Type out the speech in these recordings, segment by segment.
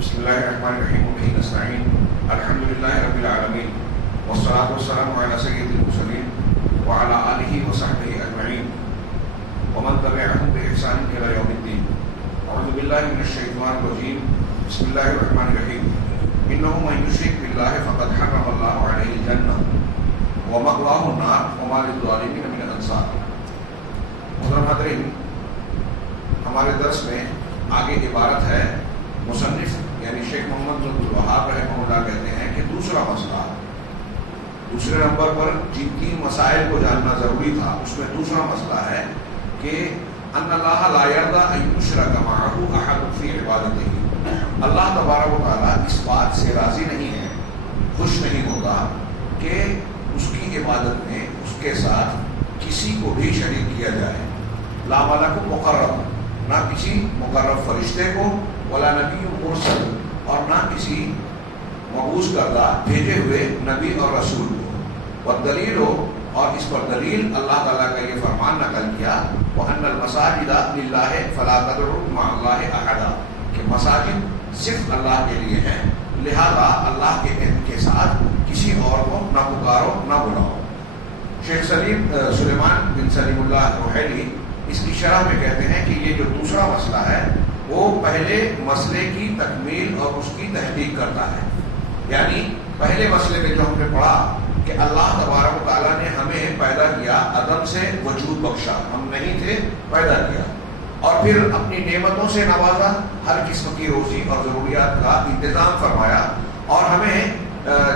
بسم الله الرحمن الرحيم وبه نستعين الحمد لله رب العالمين والصلاة والسلام على سيد المرسلين وعلى آله وصحبه أجمعين ومن تبعهم بإحسان إلى يوم الدين. أعوذ بالله من الشيطان الرجيم. بسم الله الرحمن الرحيم. إنه من يشرك بالله فقد حرم الله عليه الجنة ومأواه النار وما للظالمين من الأنصار. محترم حاضرین، ہمارے درس میں آگے عبارت ہے مصنف یعنی شیخ محمد بن عبدالوہاب رحمہ اللہ کہتے ہیں کہ دوسرا مسئلہ، دوسرے نمبر پر جن تین مسائل کو جاننا ضروری تھا اس میں دوسرا مسئلہ ہے کہ ان اللہ لا یرضی ان یشرک معہ احد فی عبادتہ. اللہ تبارک و تعالیٰ اس بات سے راضی نہیں ہے، خوش نہیں ہوتا کہ اس کی عبادت میں اس کے ساتھ کسی کو بھی شریک کیا جائے. لا ملک مقرب، نہ کسی مقرب فرشتے کو، ولا نبی مرسل، اور نہ کسی مبعوث کردہ بھیجے ہوئے نبی اور رسول کو. والدلیل ہو، اور اس پر دلیل اللہ تعالیٰ کا یہ فرمان نقل کیا وَأَنَّ الْمَسَاجِدَ لِلَّهِ فَلَا تَدْعُوا مَعَ اللَّهِ أَحَدًا، کہ مساجد صرف اللہ کے لیے ہیں، لہذا اللہ کے ساتھ کسی اور کو نہ پکارو نہ بلاؤ. شیخ سلیمان بن سلیم اللہ روحیلی اس کی شرح میں کہتے ہیں کہ یہ جو دوسرا مسئلہ ہے وہ پہلے مسئلے کی تکمیل اور اس کی تحقیق کرتا ہے. یعنی پہلے مسئلے میں جو ہم نے پڑھا کہ اللہ تبارک و تعالیٰ نے ہمیں پیدا کیا، عدم سے وجود بخشا، ہم نہیں تھے، پیدا کیا، اور پھر اپنی نعمتوں سے نوازا، ہر قسم کی روزی اور ضروریات کا انتظام فرمایا، اور ہمیں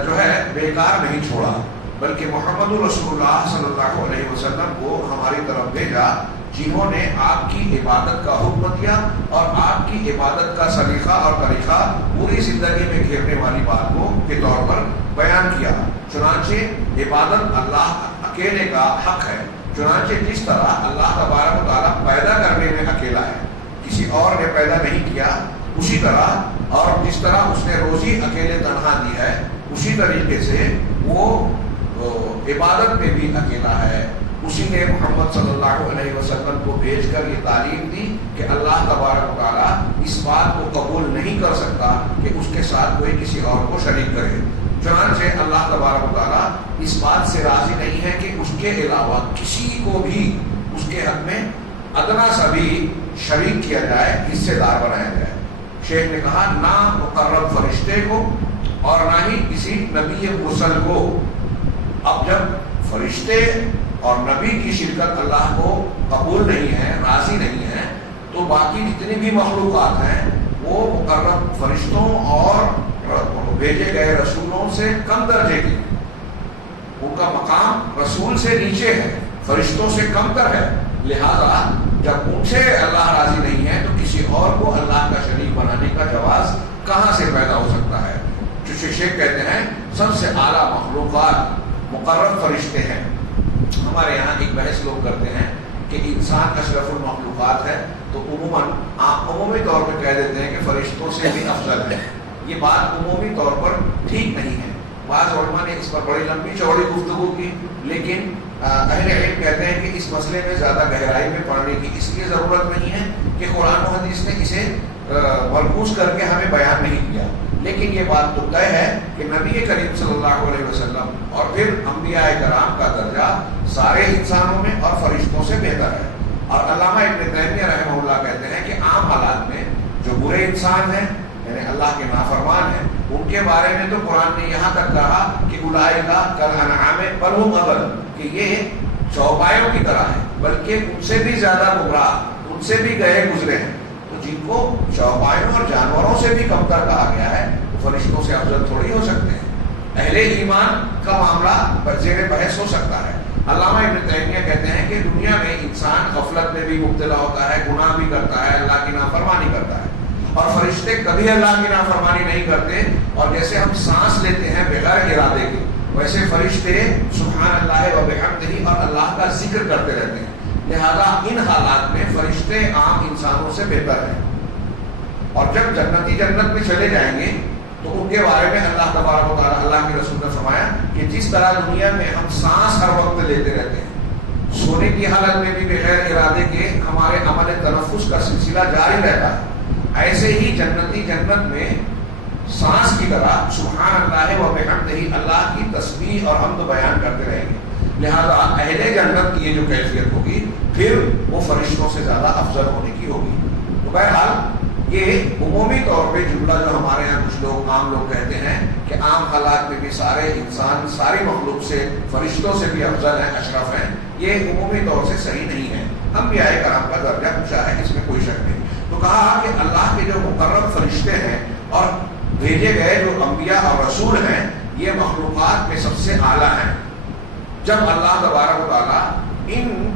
جو ہے بیکار نہیں چھوڑا، بلکہ محمد رسول اللہ صلی اللہ علیہ وسلم کو ہماری طرف بھیجا جنہوں نے آپ کی عبادت کا حکم دیا اور آپ کی عبادت کا سلیقہ اور طریقہ پوری زندگی میں گھیرنے والی بات کو کے طور پر بیان کیا. چنانچہ عبادت اللہ اکیلے کا حق ہے. چنانچہ جس طرح اللہ تبارک و تعالیٰ پیدا کرنے میں اکیلا ہے، کسی اور نے پیدا نہیں کیا، اسی طرح اور جس طرح اس نے روزی اکیلے تنہا دی ہے، اسی طریقے سے وہ عبادت میں بھی اکیلا ہے. اسی نے محمد صلی اللہ علیہ وسلم کو بھیج کر یہ تعلیم دی کہ اللہ تبارک و تعالیٰ اس بات کو قبول نہیں کر سکتا کہ اس کے ساتھ کوئی کسی اور کو شریک کرے. چنانچہ اللہ تبارک و تعالیٰ اس بات سے راضی نہیں ہے کہ اس کے علاوہ کسی کو بھی اس کے حق میں ادنا سا بھی شریک کیا جائے، حصے دار بنایا جائے. شیخ نے کہا نہ مقرب فرشتے کو اور نہ ہی کسی نبی مرسل کو. اب جب فرشتے اور نبی کی شرکت اللہ کو قبول نہیں ہے، راضی نہیں ہے، تو باقی جتنی بھی مخلوقات ہیں وہ مقرب فرشتوں اور بھیجے گئے رسولوں سے کم درجے کی، ان کا مقام رسول سے نیچے ہے، فرشتوں سے کم تر ہے. لہذا جب ان سے اللہ راضی نہیں ہے تو کسی اور کو اللہ کا شریک بنانے کا جواز کہاں سے پیدا ہو سکتا ہے. جو شیخ کہتے ہیں سب سے اعلیٰ مخلوقات مقرب فرشتے ہیں. ہمارے یہاں ایک بحث لوگ کرتے ہیں کہ انسان اشرف المخلوقات ہے، تو عموماً آپ عمومی طور پہ کہہ دیتے ہیں کہ فرشتوں سے بھی افضل ہے. یہ بات عمومی طور پر ٹھیک نہیں ہے. بعض علماء نے اس پر بڑی لمبی چوڑی گفتگو کی، لیکن اہل علم کہتے ہیں کہ اس مسئلے میں زیادہ گہرائی میں پڑھنے کی اس لیے ضرورت نہیں ہے کہ قرآن و حدیث نے اسے ملحوظ کر کے ہمیں بیان نہیں کیا. لیکن یہ بات تو طے ہے کہ نبی کریم صلی اللہ علیہ وسلم اور پھر انبیاء کرام کا درجہ سارے انسانوں میں اور فرشتوں سے بہتر ہے. اور علامہ ابن تیمیہ رحمہ اللہ کہتے ہیں کہ عام حالات میں جو برے انسان ہیں یعنی اللہ کے نافرمان ہیں، ان کے بارے میں تو قرآن نے یہاں تک کہا کہ اولئک کالانعام بل ھم اضل، کہ یہ چوپایوں کی طرح ہے، بلکہ ان سے بھی زیادہ گمراہ، ان سے بھی گئے گزرے ہیں. جن کو چوپایوں اور جانوروں سے بھی کمتر کہا گیا ہے وہ فرشتوں سے افضل تھوڑی ہو سکتے ہیں. اہل ایمان کا معاملہ زیر بحث ہو سکتا ہے. علامہ ابن تیمیہ کہتے ہیں کہ دنیا میں انسان غفلت میں بھی مبتلا ہوتا ہے، گناہ بھی کرتا ہے، اللہ کی نافرمانی کرتا ہے، اور فرشتے کبھی اللہ کی نافرمانی نہیں کرتے. اور جیسے ہم سانس لیتے ہیں بغیر ارادے کے، ویسے فرشتے سبحان اللہ و بحمدہ اور اللہ کا ذکر کرتے رہتے ہیں. لہذا ان حالات میں فرشتے عام انسانوں سے بہتر ہیں. اور جب جنتی جنت میں چلے جائیں گے تو ان کے بارے میں اللہ تبارک و تعالیٰ اللہ کے رسول نے فرمایا کہ جس طرح دنیا میں ہم سانس ہر وقت لیتے رہتے ہیں، سونے کی حالت میں بھی بغیر ارادے کے ہمارے عمل تنفس کا سلسلہ جاری رہتا ہے، ایسے ہی جنتی جنت میں سانس کی طرح سبحان اللہ و بحمدہ اللہ کی تسبیح اور حمد بیان کرتے رہیں گے. لہذا اہل جنت کی یہ جو کیفیت ہوگی پھر وہ فرشتوں سے زیادہ افضل ہونے کی ہوگی. تو بہرحال یہ عمومی طور پہ جملہ جو ہمارے یہاں کچھ لوگ عام لوگ کہتے ہیں کہ عام حالات میں بھی سارے انسان ساری مخلوق سے فرشتوں سے بھی افضل ہیں، اشرف ہیں، یہ عمومی طور سے صحیح نہیں ہے. انبیاء کرام کا درجہ اونچا ہے، اس میں کوئی شک نہیں. تو کہا کہ اللہ کے جو مقرب فرشتے ہیں اور بھیجے گئے جو انبیاء اور رسول ہیں یہ مخلوقات میں سب سے اعلیٰ ہیں. جب اللہ تبارک و تعالیٰ ان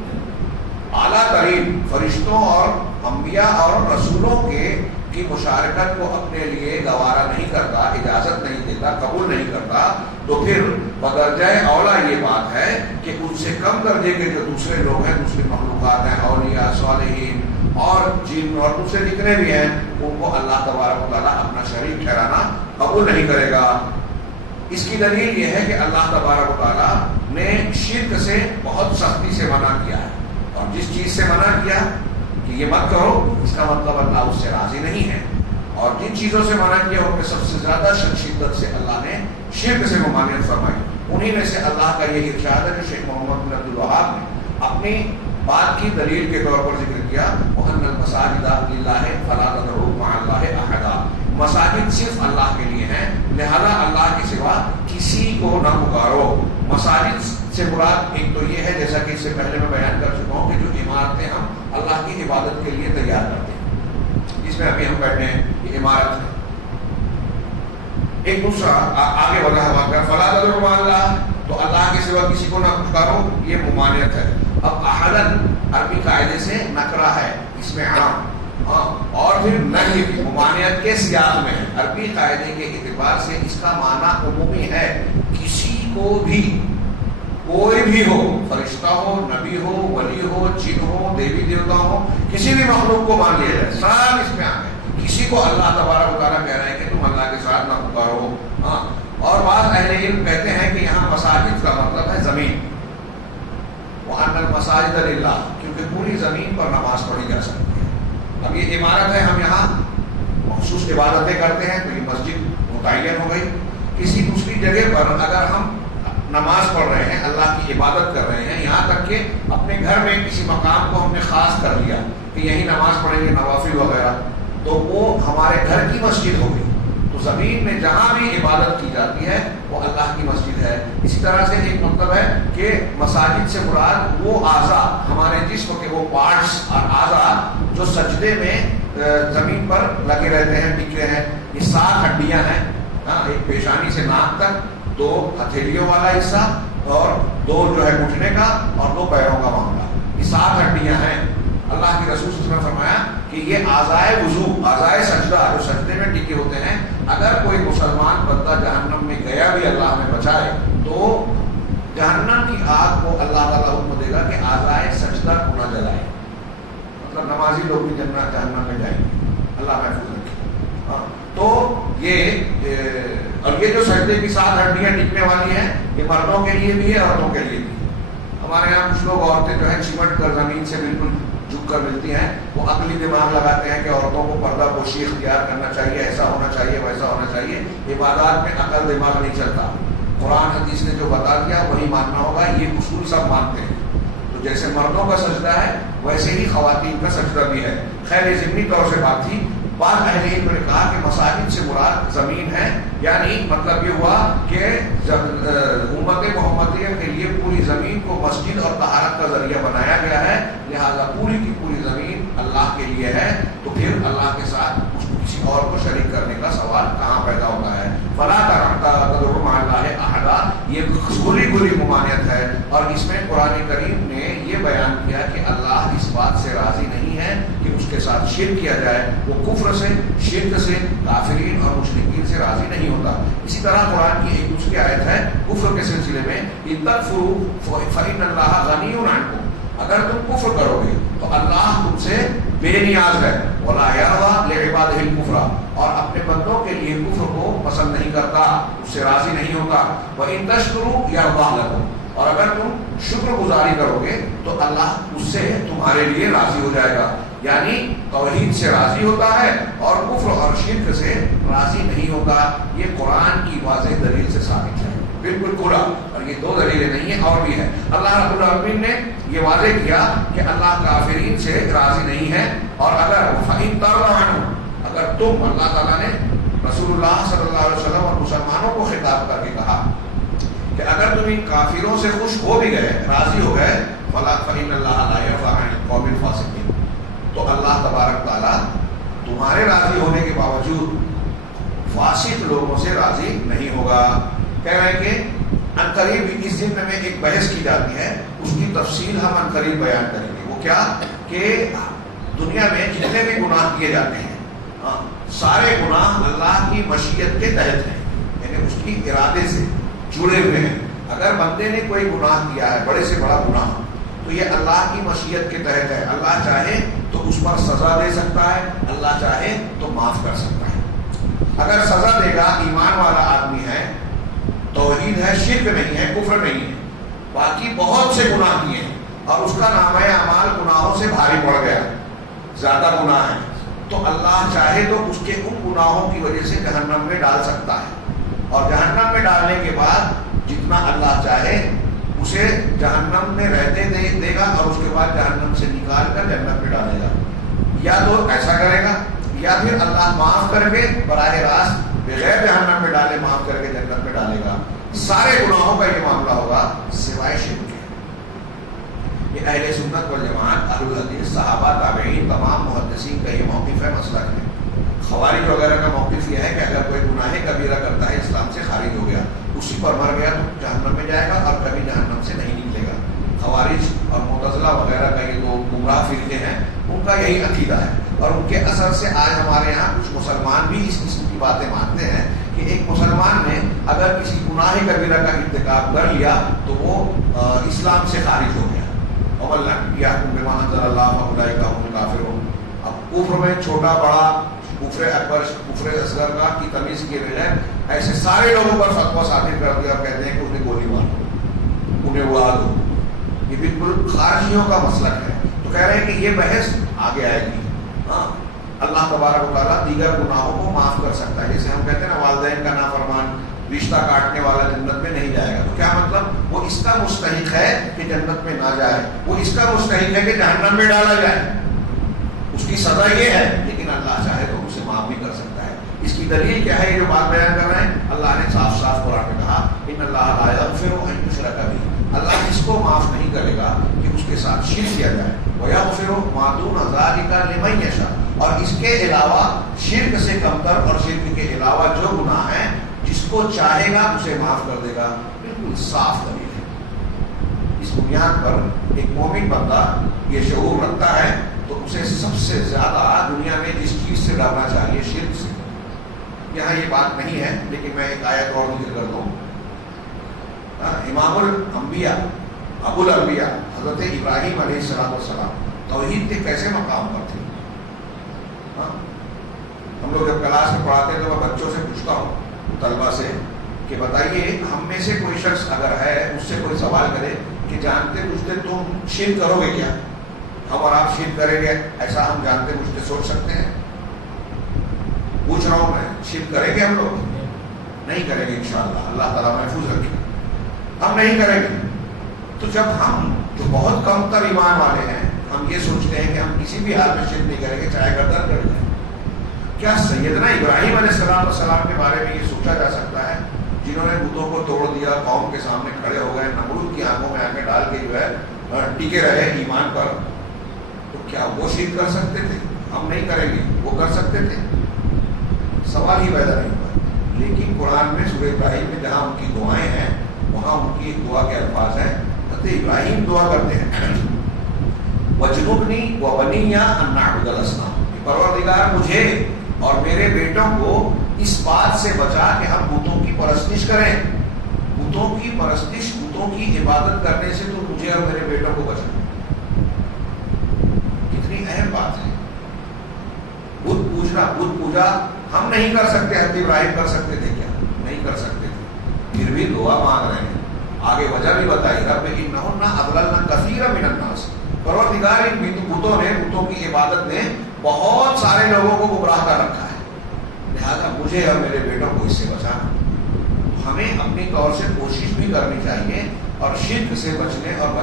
اعلیٰ ترین فرشتوں اور انبیاء اور رسولوں کی مشارکت کو اپنے لیے گوارا نہیں کرتا، اجازت نہیں دیتا، قبول نہیں کرتا، تو پھر بدرجہ اولا یہ بات ہے کہ ان سے کم درجے کے جو دوسرے لوگ ہیں، دوسری مخلوقات ہیں، اولیاء، صالحین اور جن اور دوسرے جتنے بھی ہیں، ان کو اللہ تبارک و تعالیٰ اپنا شریک ٹھہرانا قبول نہیں کرے گا. اس کی دلیل یہ ہے کہ اللہ تبارک و تعالیٰ نے شرک سے بہت سختی سے منع کیا ہے، اور جس چیز سے منع کیا کہ یہ مت کرو، اس کا مطلب اللہ اس سے راضی نہیں ہے. اور جن چیزوں سے منع کیا ان میں سب سے زیادہ شدت سے اللہ نے شرک سے ممانعت فرمائی. انہی میں سے اللہ کا یہ ارشاد ہے جو شیخ محمد بن عبد الوہاب نے اپنی بات کی دلیل کے طور پر ذکر کیا، وَأَنَّ الْمَسَاجِدَ لِلَّهِ فَلَا تَدْعُوا مَعَ اللَّهِ أَحَدًا. مساجد صرف اللہ کے لیے ہیں، لہذا اللہ کے سوا کسی کو نہ پکارو. مساجد سے مراد ایک تو یہ ہے جیسا کہ اس سے پہلے میں بیان کر چکا ہوں کہ جو عمارتیں ہم اللہ کی عبادت کے لیے تیار کرتے ہیں، جس میں ابھی ہم بیٹھے ہیں، یہ عمارت ہے. ایک دوسرا آگے بڑھا ہوا فلا تدعوا مع اللہ، تو اللہ کے سوا کسی کو نہ پکارو، یہ ممانعت ہے. اب احدن عربی قاعدے سے نکرہ ہے، اس میں عام اور پھر نہی بھی ممانعت کے سیاق میں ہے. عربی قاعدے کے اعتبار سے اس کا معنی عمومی ہے، کسی کو بھی، کوئی بھی ہو، فرشتہ ہو، نبی ہو، ولی ہو، جن ہو، دیوی دیوتا ہو، کسی بھی مخلوق کو مان لیا جائے، سب اس میں آ گئے. کسی کو اللہ تبارک و تعالیٰ کہہ رہے ہیں کہ تم اللہ کے ساتھ نہ پکارو. اور بعض اہل علم کہتے ہیں کہ یہاں مساجد کا مطلب ہے زمین، وَأَنَّ الْمَسَاجِدَ لِلَّهِ، کیونکہ پوری زمین پر نماز پڑھی جا سکتی ہے. اب یہ عمارت ہے، ہم یہاں مخصوص عبادتیں کرتے ہیں تو یہ مسجد متعین ہو گئی. کسی دوسری جگہ پر اگر ہم نماز پڑھ رہے ہیں، اللہ کی عبادت کر رہے ہیں، یہاں تک کہ اپنے گھر میں کسی مقام کو ہم نے خاص کر لیا کہ یہی نماز پڑھیں گے، نوافل وغیرہ، تو وہ ہمارے گھر کی مسجد ہوگی. تو زمین میں جہاں بھی عبادت کی جاتی ہے وہ اللہ کی مسجد ہے. اسی طرح سے ایک مطلب ہے کہ مساجد سے مراد وہ اعضاء ہمارے جسم کے، وہ پارٹس اور اعضاء جو سجدے میں زمین پر لگے رہتے ہیں، ٹکے ہیں. یہ 7 ہڈیاں ہیں، ایک پیشانی سے ناک تک، 2 ہتھیلیوں والا حصہ اور 2 جو ہے گھٹنے کا اور 2 پیروں کا معاملہ. یہ 7 ہڈیاں ہیں. اللہ کے رسول صلی اللہ علیہ وسلم نے فرمایا کہ یہ اعضائے وضو، اعضائے سجدہ جو سجدے میں ٹکے ہوتے ہیں، اگر کوئی مسلمان بندہ جہنم میں گیا بھی اللہ میں بچائے تو جہنم کی آگ کو اللہ تعالیٰ حکم دے گا کہ اعضائے سجدہ کو نہ جلائے. مطلب نمازی لوگ بھی جہنم میں جائیں گے، اللہ محفوظ رکھے. تو یہ اور یہ جو سجدے کی 7 ہڈیاں ٹکنے والی ہیں، یہ مردوں کے لیے بھی ہے، عورتوں کے لیے بھی. ہمارے یہاں کچھ لوگ عورتیں جو ہے چمٹ کر زمین سے بالکل جھک کر ملتی ہیں، وہ عقلی دماغ لگاتے ہیں کہ عورتوں کو پردہ پوشی اختیار کرنا چاہیے، ایسا ہونا چاہیے، ویسا ہونا چاہیے. عبادات میں عقل دماغ نہیں چلتا. قرآن حدیث نے جو بتا دیا وہی ماننا ہوگا. یہ اصول سب مانتے ہیں. تو جیسے مردوں کا سجدہ ہے ویسے ہی خواتین کا سجدہ بھی ہے. خیر یہ ضمنی طور سے بات تھی. بعض اہل علم نے کہا کہ مساجد سے مراد زمین ہے، یعنی مطلب یہ ہوا کہ امت محمدیہ کے لیے پوری زمین کو مسجد اور طہارت کا ذریعہ بنایا گیا ہے، لہذا پوری کی پوری زمین اللہ کے لیے ہے. تو پھر اللہ کے ساتھ کسی اور کو شریک کرنے کا سوال کہاں پیدا ہوتا ہے؟ فلا تدعوا مع اللہ احدا، یہ کھلی ممانعت ہے. اور اس میں قرآن کریم نے یہ بیان کیا کہ اللہ اس بات سے راضی نہیں ہے کہ اس کے ساتھ شرک کیا جائے. وہ کفر سے، شرک سے، کافرین اور مشرکین سے راضی نہیں ہوتا. اسی طرح قرآن کی ایک دوسری آیت ہے کفر کے سلسلے میں، ان تکفروا فإن اللہ غنی عنکم، اگر تم کفر کرو گے تو اللہ تم سے بے نیاز ہے. ولا یرضی لعبادہ الکفر، اور اپنے بندوں کے لیے کفر کو پسند نہیں کرتا، اس سے راضی نہیں ہوتا. وإن تشکروا یرضہ لکم، اور اگر تم شکر گزاری کرو گے تو اللہ اس سے تمہارے لیے راضی ہو جائے گا. یعنی توحید سے راضی ہوتا ہے اور کفر اور شرک سے راضی نہیں ہوتا. یہ قرآن کی واضح دلیل سے ثابت ہے بالکل کھلا. اور یہ دو دلیلیں نہیں ہیں اور بھی ہے. اللہ رب العالمین نے یہ واضح کیا کہ اللہ کافرین سے راضی نہیں ہے. اور اگر فَإِن تَرْضَ عَنْهُمْ، اگر تم، اللہ تعالیٰ نے رسول اللہ صلی اللہ علیہ وسلم اور مسلمانوں کو خطاب کر کے کہا کہ اگر تم ان کافروں سے خوش ہو بھی گئے، راضی ہو گئے، فَإِنَّ اللَّهَ لَا يَرْضَىٰ عَنِ الْقَوْمِ الْفَاسِقِينَ، تو اللہ تبارک تعالیٰ تمہارے راضی ہونے کے باوجود فاسق لوگوں سے راضی نہیں ہوگا. کہہ رہے ہیں کہ عنقریب اس ضمن میں ایک بحث کی جاتی ہے، اس کی تفصیل ہم عنقریب بیان کریں گے. وہ کیا کہ دنیا میں جتنے بھی گناہ کیے جاتے ہیں سارے گناہ اللہ کی مشیت کے تحت ہیں، یعنی اس کی ارادے سے جڑے ہوئے ہیں. اگر بندے نے کوئی گناہ کیا ہے، بڑے سے بڑا گناہ، تو یہ اللہ کی مشیت کے تحت ہے. اللہ چاہے تو اس پر سزا دے سکتا ہے، اللہ چاہے تو معاف کر سکتا ہے. اگر سزا دے گا، ایمان والا آدمی ہے، توحید ہے، شرک نہیں ہے، کفر نہیں ہے، باقی بہت سے گناہ کیے ہیں اور اس کا نامہ اعمال گناہوں سے بھاری پڑ گیا، زیادہ گناہ ہے، تو اللہ چاہے تو اس کے ان گناہوں کی وجہ سے جہنم میں ڈال سکتا ہے. اور جہنم میں ڈالنے کے بعد جتنا اللہ چاہے اسے جہنم میں رہتے دے گا اور اس کے بعد جہنم سے نکال کر جنت میں ڈالے گا. یا تو ایسا کرے گا یا پھر اللہ معاف کر کے براہ راست بغیر جہنم میں ڈالے معاف کر کے جنت میں ڈالے گا. سارے گناہوں کا یہ معاملہ ہوگا سوائے شرک کے. یہ اہل سنت والجماعت، اہل الحدیث، صحابہ، تابعین، تمام محدثین کا یہ موقف ہے، مسلک ہے. خوارج وغیرہ کا موقف یہ ہے کہ اگر کوئی گناہ کبیرہ کرتا ہے، اسلام سے خارج ہو گیا، اسی پر مر گیا تو جہنم میں جائے گا اور کبھی جہنم سے نہیں نکلے گا. خوارج اور معتزلہ وغیرہ کا یہ دو گمراہ فرقے ہیں، ان کا یہی عقیدہ ہے. اور ان کے اثر سے آج ہمارے یہاں کچھ مسلمان بھی اس قسم کی باتیں مانتے ہیں کہ ایک مسلمان نے اگر کسی گناہ کبیرہ کا ارتکاب کر لیا تو وہ اسلام سے خارج ہو گیا. اب کفر میں چھوٹا بڑا، کفر اکبر، کفر اصغر کا کی تمیز کیے بغیر ایسے سارے لوگوں پر فتویٰ صادر کر دیا اور کہتے ہیں کہ انہیں گولی مارو، انہیں اڑا دو. یہ بالکل خارجیوں کا مسلک ہے. تو کہہ رہے ہیں کہ یہ بحث آگے آئے گی. ہاں، اللہ تبارک و تعالیٰ دیگر گناہوں کو معاف کر سکتا ہے. جیسے ہم کہتے ہیں نا والدین کا نافرمان، رشتہ کاٹنے والا جنت میں نہیں جائے گا. تو کیا مطلب؟ وہ اس کا مستحق ہے کہ جنت میں نہ جائے، وہ اس کا مستحق ہے کہ جہنم میں ڈالا جائے. اس کی سزا یہ ہے، لیکن اللہ چاہے تو اسے معاف بھی کر سکتا ہے. اس کی دلیل کیا ہے؟ یہ جو بات بیان کر رہے ہیں، اللہ نے صاف صاف قرآن میں کہا ان اللہ لا یغفر ان یشرک بہ، اللہ اس کو معاف نہیں کرے گا کہ اس کے ساتھ شرک کیا جائے. ویغفر ما دون ذلک لمن یشاء، اور اس کے علاوہ شرک سے کمتر اور شرک کے علاوہ جو گناہ ہیں جس کو چاہے گا اسے معاف کر دے گا. بالکل صاف دلیل ہے. اس بنیاد پر ایک مومن بندہ یہ شعور رکھتا ہے تو اسے سب سے زیادہ دنیا میں جس چیز سے ڈرنا چاہیے، شرک سے. یہاں یہ بات نہیں ہے لیکن میں ایک آیت اور ذکر کر دوں. امام الانبیاء، ابو الانبیاء حضرت ابراہیم علیہ السلام توحید کے کیسے مقام پر تھے. ہم لوگ جب کلاس میں پڑھاتے ہیں تو میں بچوں سے پوچھتا ہوں، طلبا سے، کہ بتائیے ہم میں سے کوئی شخص اگر ہے اس سے کوئی سوال کرے کہ جانتے بوجھتے تم شرک کرو گے کیا؟ ہم اور آپ شرک کریں گے ایسا ہم جانتے بوجھتے سوچ سکتے ہیں؟ پوچھ رہا ہوں میں، شرک کریں گے ہم لوگ؟ نہیں کریں گے انشاءاللہ، اللہ تعالیٰ محفوظ رکھے. ہم نہیں کریں گے. تو جب ہم جو بہت کم تر ایمان والے ہیں ہم یہ سوچتے ہیں کہ ہم کسی بھی حال میں شرک نہیں کریں گے چاہے گردن کر جائے، کیا سیدنا ابراہیم علیہ السلام کے بارے میں یہ سوچا جا سکتا ہے جنہوں نے بتوں کو توڑ دیا، قوم کے سامنے کھڑے ہو گئے، نمرود کی آنکھوں میں آنکھیں ڈال کے جو ہے ٹکے رہے ایمان پر؟ تو کیا وہ شرک کر سکتے تھے؟ ہم نہیں کریں گے، وہ کر سکتے تھے؟ سوال ہی پیدا نہیں ہوا. لیکن قرآن میں سورہ ابراہیم میں جہاں ان کی دعائیں ہیں وہاں ان کی دعا کے الفاظ ہیں. حضرت ابراہیم دعا کرتے ہیں وَجْنُبْنِي وَبَنِيَّ أَن نَّعْبُدَ الْأَصْنَامَ، پروردگار مجھے اور میرے بیٹوں کو اس بات سے بچا کہ ہم بتوں کی پرستش کریں. بتوں کی پرستش، بتوں کی عبادت کرنے سے تو مجھے اور میرے بیٹوں کو بچا. کتنی اہم بات ہے. بت پوجنا، بت پوجا ہم نہیں کر سکتے. حضرت ابراہیم کر سکتے تھے کیا؟ نہیں کر سکتے تھے. پھر بھی دعا مانگ رہے ہیں. آگے وجہ بھی بتائی، رب انہن اضللن کثیرا من الناس، پروردگار ان بتوں کی عبادت نے بہت سارے لوگوں کو گمراہ کر رکھا ہے، لہذا مجھے اور میرے بیٹوں کو اس سے بچانا، ہمیں اپنی طور سے کوشش بھی کرنی چاہیے اور شرک سے بچنے اور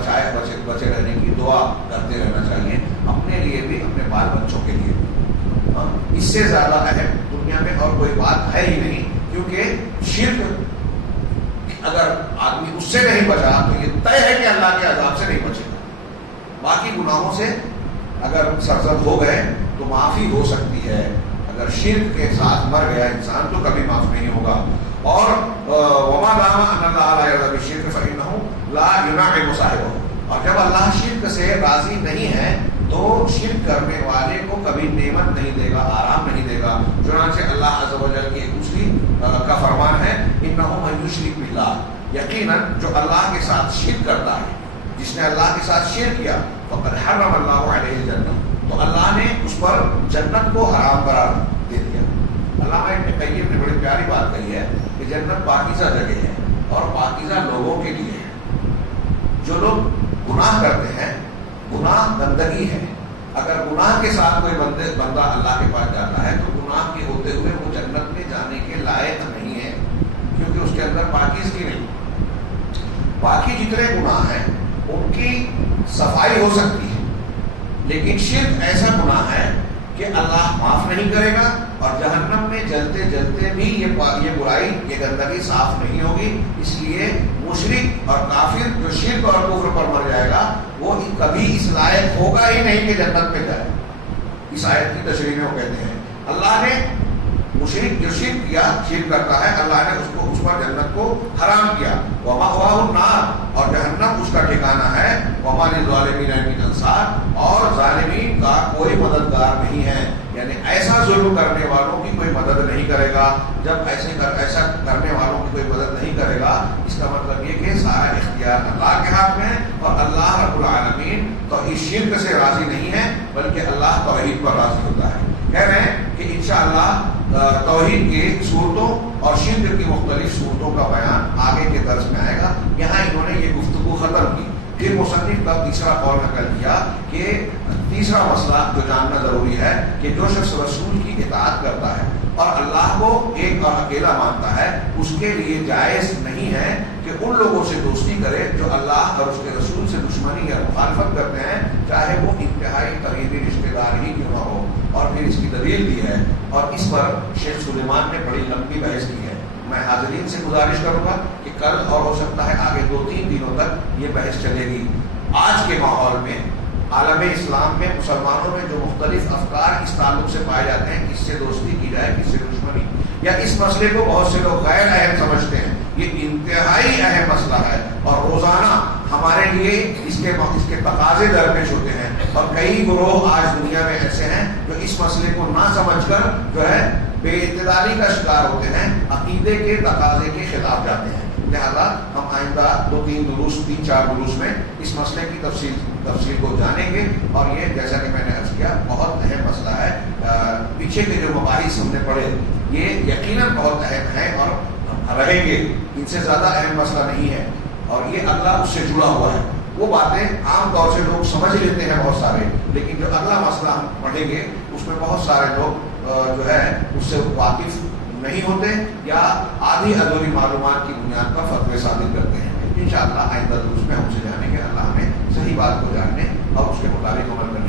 بچے رہنے کی دعا کرتے رہنا چاہیے، اپنے لیے بھی اپنے بال بچوں کے لیے بھی۔ اس سے زیادہ اہم دنیا میں اور کوئی بات ہے ہی نہیں، کیونکہ شرک اگر آدمی اس سے نہیں بچا تو یہ طے ہے کہ اللہ کے عذاب سے نہیں بچے گا۔ باقی گناہوں سے اگر سرزد ہو گئے تو معافی ہو سکتی ہے، اگر شرک کے ساتھ مر گیا انسان تو کبھی معاف نہیں ہوگا۔ اور وما دام ان اللہ لا یرضی بالشرک فانہ لا ینعم صاحبہ، اور جب اللہ شرک سے راضی نہیں ہے تو شرک کرنے والے کو کبھی نعمت نہیں دے گا، آرام نہیں دے گا۔ چنانچہ اللہ عز و جل کی ایک دوسری کا فرمان ہے انہ من یشرک باللہ، یقیناً جو اللہ کے ساتھ شرک کرتا ہے، جس نے اللہ کے ساتھ شرک کیا، فقد حرم اللہ علیہ الجنہ، تو اللہ نے اس پر جنت کو حرام قرار دے دیا۔ علامہ ابن قیم نے بڑی پیاری بات کہی ہے کہ جنت پاکیزہ جگہ ہے اور پاکیزہ لوگوں کے لیے ہے۔ جو لوگ گناہ کرتے ہیں، گناہ گندگی ہے، اگر گناہ کے ساتھ کوئی بندہ اللہ کے پاس جاتا ہے تو گناہ کے ہوتے ہوئے وہ جنت میں جانے کے لائق نہیں ہے، کیونکہ اس کے اندر پاکیزگی نہیں۔ باقی جتنے گناہ ہیں ان کی صفائی ہو سکتی ہے، لیکن شرک ایسا گناہ ہے کہ اللہ معاف نہیں کرے گا، اور جہنم میں جلتے جلتے بھی یہ برائی، یہ گندگی صاف نہیں ہوگی۔ اس لیے مشرک اور کافر جو شرک اور کفر پر مر جائے گا وہ کبھی اس لائق ہوگا ہی نہیں کہ جنت میں جائے۔ اس آیت کی تشریح میں وہ کہتے ہیں اللہ نے مشرک جو شرک کیا، شرک کرتا ہے، اللہ نے اس پر جنت کو حرام کیا۔ ومأواہ النار، اور جہنم اس کا ٹھکانہ ہے۔ وما للظالمین من انصار، اور ظالمین کا کوئی مددگار نہیں ہے، یعنی ایسا ظلم کرنے والوں کی کوئی مدد نہیں کرے گا۔ جب ایسا کرنے والوں کی کوئی مدد نہیں کرے گا، اس کا مطلب یہ کہ سارا اختیار اللہ کے ہاتھ میں ہے، اور اللہ رب العالمین تو اس شرک سے راضی نہیں ہے، بلکہ اللہ توحید پر راضی ہوتا ہے۔ کہہ رہے ہیں کہ انشاءاللہ توحید کی صورتوں اور شرک کی مختلف صورتوں کا بیان آگے کے درس میں آئے گا۔ یہاں انہوں نے یہ گفتگو ختم کی، پھر مصنف کا تیسرا قول نقل کیا کہ تیسرا مسئلہ جو جاننا ضروری ہے کہ جو شخص رسول کی اطاعت کرتا ہے اور اللہ کو ایک اور اکیلا مانتا ہے، اس کے لیے جائز نہیں ہے کہ ان لوگوں سے دوستی کرے جو اللہ اور اس کے رسول سے دشمنی یا مخالفت کرتے ہیں، چاہے وہ انتہائی قریبی رشتہ دار ہی کیوں نہ ہو۔ اور پھر اس کی دلیل دی ہے، اور اس پر شیخ سلیمان نے بڑی لمبی بحث کی ہے۔ میں حاضرین سے گزارش کروں گا کہ کل اور ہو سکتا ہے آگے 2-3 دنوں تک یہ بحث چلے گی۔ آج کے ماحول میں عالم اسلام میں مسلمانوں میں جو مختلف افکار اس تعلق سے پائے جاتے ہیں، کس سے دوستی کی جائے، کس سے دشمنی، یا اس مسئلے کو بہت سے لوگ غیر اہم سمجھتے ہیں، یہ انتہائی اہم مسئلہ ہے، اور روزانہ ہمارے لیے اس کے تقاضے درپیش ہوتے ہیں، اور کئی گروہ آج دنیا میں ایسے ہیں جو اس مسئلے کو نہ سمجھ کر جو ہے بے اعتدالی کا شکار ہوتے ہیں، عقیدے کے تقاضے کے خلاف جاتے ہیں۔ لہذا ہم آئندہ 3-4 دروس میں اس مسئلے کی تفصیل کو جانیں گے، اور یہ جیسا کہ میں نے عرض کیا بہت اہم مسئلہ ہے۔ پیچھے کے جو مباحث ہم نے پڑھے یہ یقیناً بہت اہم ہے اور رہیں گے، ان سے زیادہ اہم مسئلہ نہیں ہے، اور یہ اللہ اس سے جڑا ہوا ہے۔ وہ باتیں عام طور سے لوگ سمجھ لیتے ہیں بہت سارے، لیکن جو اگلا مسئلہ ہم پڑھیں گے اس میں بہت سارے لوگ جو ہے اس سے واقف نہیں ہوتے، یا آدھی ادھوری معلومات کی بنیاد پر فتوے صادر کرتے ہیں۔ انشاءاللہ آئندہ دروس میں ہم سے جانیں گے، اللہ ہمیں صحیح بات کو جاننے اور اس کے مطابق عمل کرنے